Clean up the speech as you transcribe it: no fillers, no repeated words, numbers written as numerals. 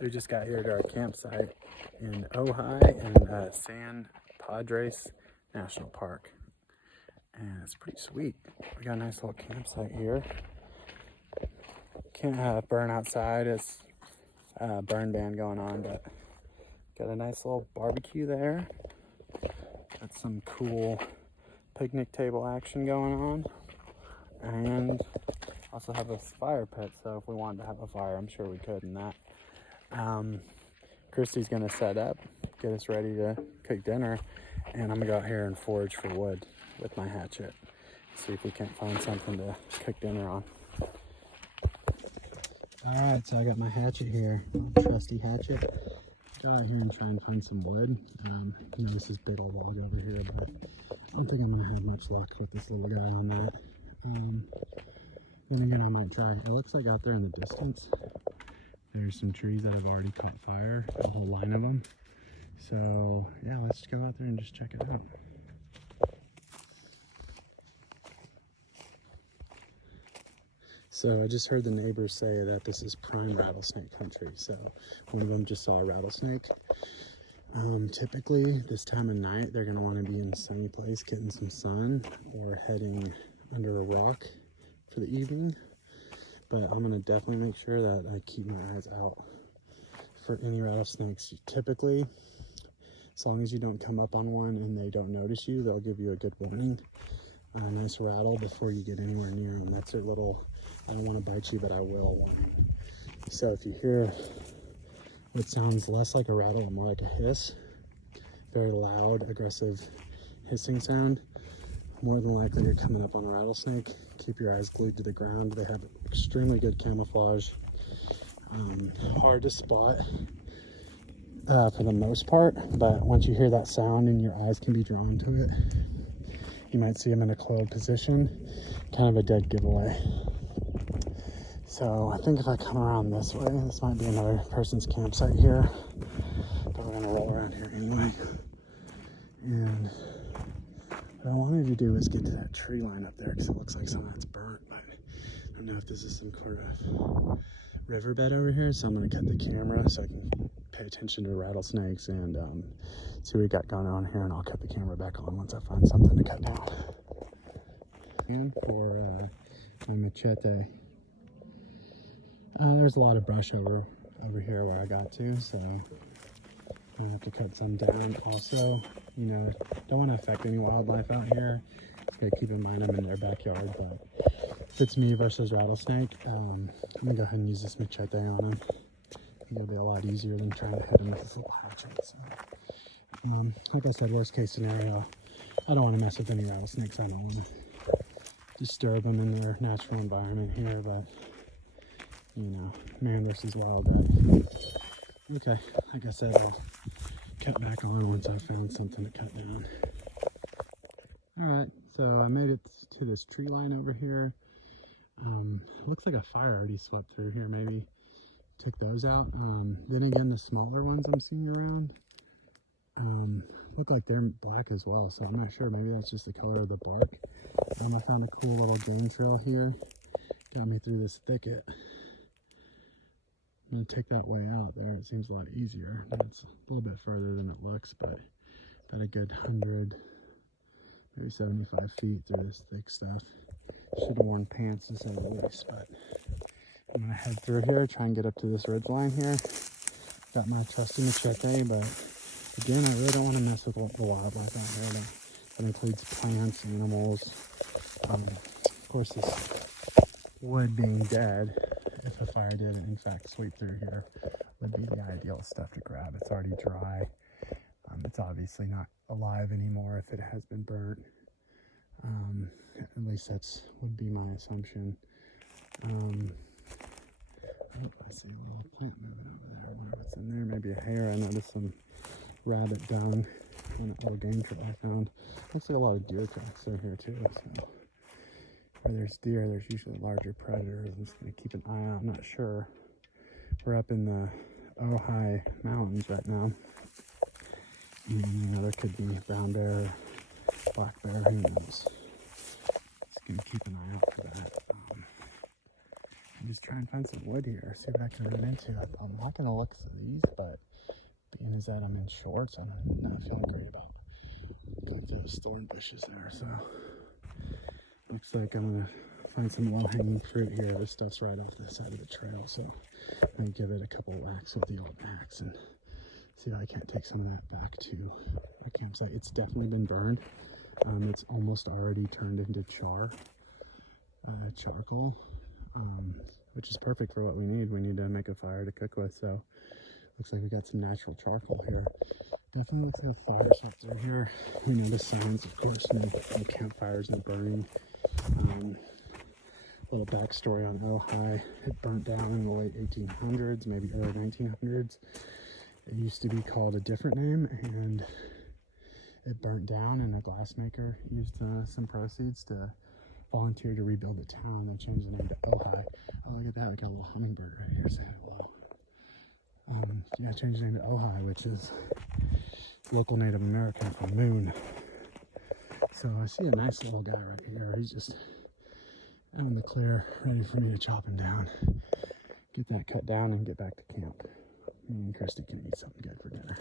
So we just got here to our campsite in Ojai and San Padres National Park. And it's pretty sweet. We got a nice little campsite here. Can't burn outside, it's a burn ban going on, but got a nice little barbecue there. Got some cool picnic table action going on. And also have a fire pit, so if we wanted to have a fire, I'm sure we could in that. Christy's gonna set up, get us ready to cook dinner, and I'm gonna go out here and forage for wood with my hatchet. See if we can't find something to cook dinner on. Alright, so I got my hatchet here, trusty hatchet. Go out here and try and find some wood. You know, this is big old log over here, but I don't think I'm gonna have much luck with this little guy on that. Then again, I might try. It looks like out there in the distance, there's some trees that have already caught fire, a whole line of them. So yeah, let's go out there and just check it out. So I just heard the neighbors say that this is prime rattlesnake country. So one of them just saw a rattlesnake. Typically this time of night, they're gonna wanna be in a sunny place, getting some sun, or heading under a rock for the evening. But I'm gonna definitely make sure that I keep my eyes out for any rattlesnakes. Typically, as long as you don't come up on one and they don't notice you, they'll give you a good warning. A nice rattle before you get anywhere near them. That's their little, I don't want to bite you, but I will one. So if you hear what sounds less like a rattle and more like a hiss, very loud, aggressive hissing sound, more than likely you're coming up on a rattlesnake. Keep your eyes glued to the ground. They have extremely good camouflage. Hard to spot for the most part, but once you hear that sound and your eyes can be drawn to it, you might see them in a coiled position, kind of a dead giveaway. So I think if I come around this way, this might be another person's campsite here, but we're gonna roll around here anyway. And what I wanted to do is get to that tree line up there because it looks like some of that's burnt, but I don't know if this is some sort of riverbed over here, so I'm going to cut the camera so I can pay attention to rattlesnakes and see what we got going on here, and I'll cut the camera back on once I find something to cut down. And for my machete, there's a lot of brush over here where I got to, so I have to cut some down. Also, you know, don't want to affect any wildlife out here. Gotta keep in mind I'm in their backyard, but if it's me versus rattlesnake, I'm gonna go ahead and use this machete on him. It'll be a lot easier than trying to hit him with this little hatchet. So, like I said, worst case scenario, I don't want to mess with any rattlesnakes. I don't want to disturb them in their natural environment here, but you know, man versus wild. But okay, like I said, I'll cut back on once I found something to cut down. Alright, so I made it to this tree line over here. Looks like a fire already swept through here, maybe took those out. Then again, the smaller ones I'm seeing around look like they're black as well, so I'm not sure. Maybe that's just the color of the bark. I found a cool little game trail here. Got me through this thicket. I'm going to take that way out there. It seems a lot easier. It's a little bit further than it looks, but about a good 100, maybe 75 feet through this thick stuff. Should have worn pants instead of a least, but I'm going to head through here, try and get up to this ridge line here. Got my trusty machete, but again, I really don't want to mess with the wildlife out here. That includes plants, animals. Of course, this wood being dead, if a fire did in fact sweep through here, would be the ideal stuff to grab. It's already dry. It's obviously not alive anymore if it has been burnt. At least that's would be my assumption. I see a little plant moving over there. I wonder what's in there. Maybe a hare. I noticed some rabbit dung on that little game trail I found. Looks like a lot of deer tracks are here too. So where there's deer, there's usually larger predators. I'm just going to keep an eye out. I'm not sure. We're up in the Ojai Mountains right now. And, you know, there could be brown bear, black bear, who knows. Just going to keep an eye out for that. just try and find some wood here, see what I can run into. I'm not gonna look for these, but being as that I'm in shorts, I'm not feeling great about going through those thorn bushes there. So looks like I'm gonna find some low-hanging fruit here. This stuff's right off the side of the trail, so I'm gonna give it a couple of whacks with the old axe and see if I can't take some of that back to my campsite. It's definitely been burned. It's almost already turned into charcoal, which is perfect for what we need. We need to make a fire to cook with, so looks like we got some natural charcoal here. Definitely looks like a fire swept through here. We know the signs, of course, no campfires, no burning. Little backstory on Ojai. It burnt down in the late 1800s, maybe early 1900s. It used to be called a different name, and it burnt down, and a glassmaker used some proceeds to volunteer to rebuild the town. They changed the name to Ojai. Oh, look at that. We got a little hummingbird right here saying hello. Yeah, changed the name to Ojai, which is local Native American for moon. So I see a nice little guy right here. He's just out in the clear, ready for me to chop him down, get that cut down, and get back to camp. Me and Christy can eat something good for dinner.